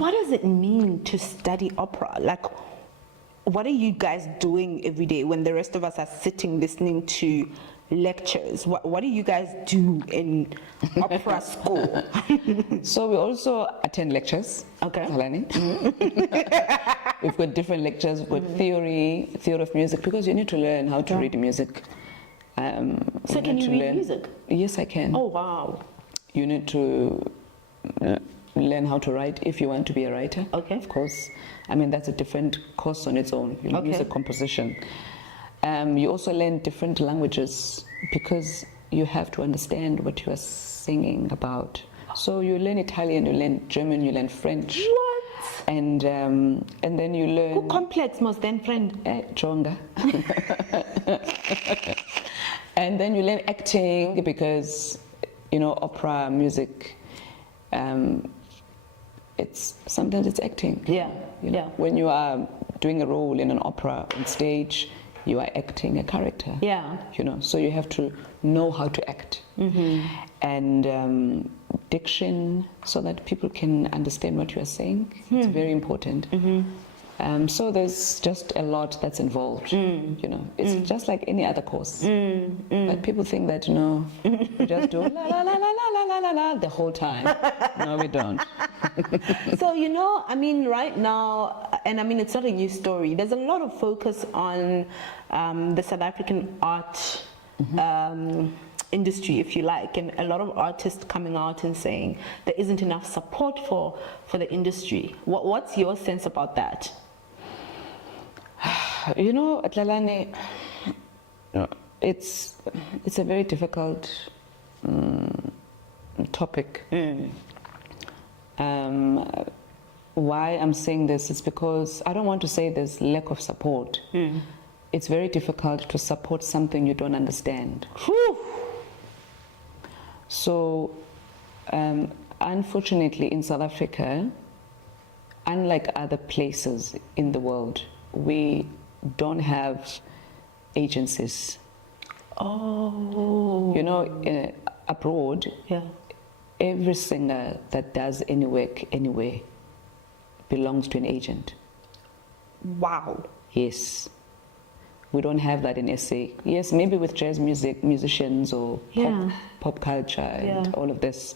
What does it mean to study opera? Like, what are you guys doing every day when the rest of us are sitting listening to lectures? What do you guys do in opera school? So we also attend lectures. Okay. Tlalane. We've got different lectures. We've got theory of music, because you need to learn how to read music. So can you read music? Yes, I can. Oh, wow. You need to learn how to write if you want to be a writer. Okay. Of course. I mean, that's a different course on its own. You know, music composition. You also learn different languages, because you have to understand what you are singing about. So you learn Italian, you learn German, you learn French. What? And then you learn... Who complex most then, friend? Jonga. And then you learn acting, because, you know, opera music, sometimes it's acting. Yeah, you know, when you are doing a role in an opera on stage, you are acting a character. Yeah. You know, so you have to know how to act. And diction, so that people can understand what you are saying. It's very important. So there's just a lot that's involved. You know, it's just like any other course. But people think that, you know, we just do la la la la la la la la the whole time. No, we don't. So, you know, I mean, right now, and I mean, it's not a new story. There's a lot of focus on the South African art industry, if you like, and a lot of artists coming out and saying there isn't enough support for the industry. What's your sense about that? You know, Tlalane, it's a very difficult topic. Why I'm saying this is because I don't want to say there's lack of support. It's very difficult to support something you don't understand. Whew. So, unfortunately, in South Africa, unlike other places in the world, we don't have agencies. Oh. You know, abroad, every singer that does any work anywhere belongs to an agent. Wow. Yes. We don't have that in SA. Yes, maybe with jazz musicians or pop culture and all of this,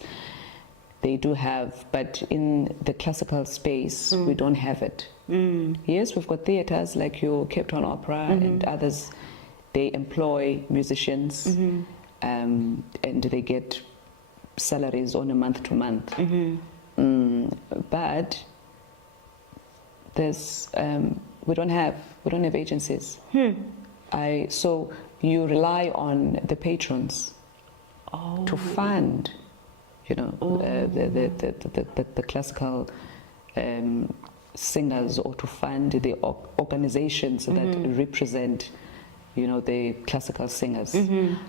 they do have, but in the classical space, we don't have it. Yes, we've got theaters like your Cape Town Opera and others. They employ musicians and they get salaries on a month-to-month. But there's we don't have agencies. So you rely on the patrons to fund, you know, the classical singers, or to fund the organizations that represent, you know, the classical singers.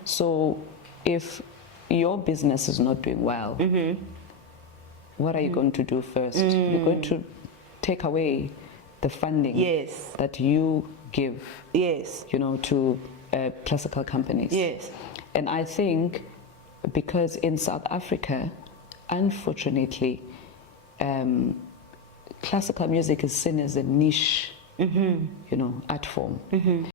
So if your business is not doing well, what are you going to do first? You're going to take away the funding that you give, you know, to classical companies. And I think because in South Africa, unfortunately, classical music is seen as a niche, you know, art form.